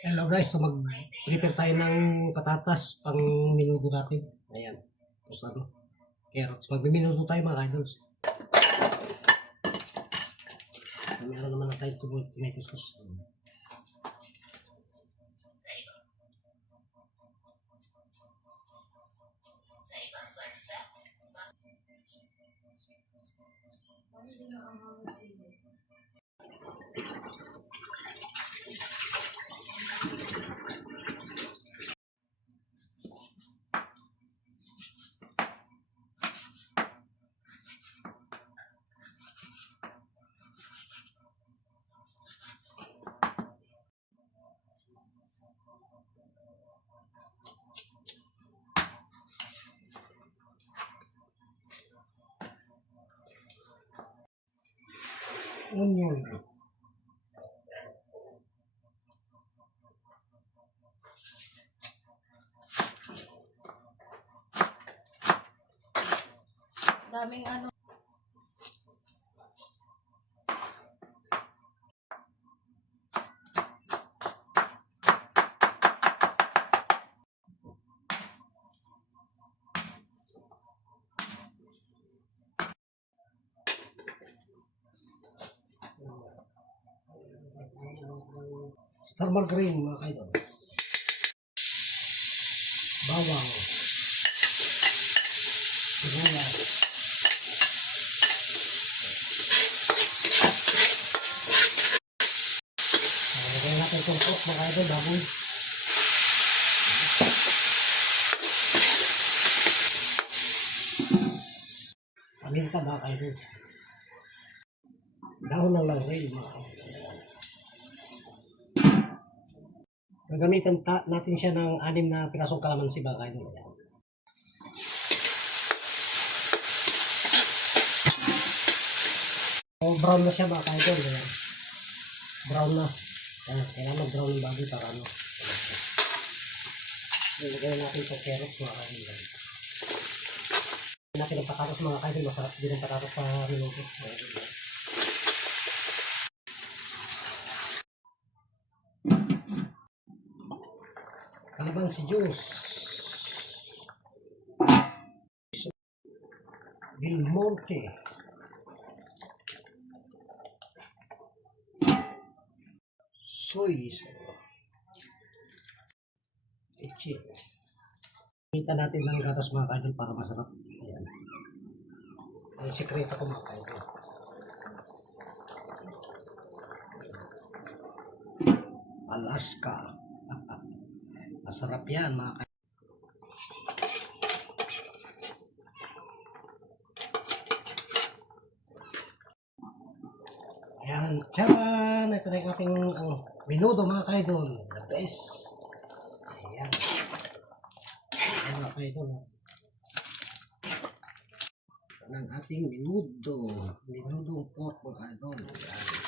Hello guys, so mag-prepare tayo ng patatas pang minuto natin. Ayan. Tapos ano, carrots. Magmiminuto tayo mga idols. So, meron naman na tayo tomato sauce. Onion. Daming ano. Star margarine mga idol. Bawang. Sibuyas. Lagyan natin itong sauce mga idol, baboy. Paminta mga idol. Dahon ng laurel mga idol. Gagamitan natin siya ng 6 na pirasong kalamansi mga idol. Ayan. So, brown na siya mga idol. Ayan. Brown na. Ayan. Kailangan mag-brown yung baboy para ano. Ilagay natin itong carrots mga idol. Ilagay natin ang patatas mga idol. Masarap din ang patatas sa minuto. Kalamansi juice. Del Monte. Soy sauce. Leche. Gamitan natin ng gatas mga kaidol para masarap. Ayan. Ang sikreto ko mga kaidol. Alaska. Masarap yan mga kaidol. Ayan. Charan! Ito na yung ating minuto mga kaidol. The best. Ayan. Ayan mga kaidol. Ito na ang ating minuto. Minutong pork mga kaidol. Ayan.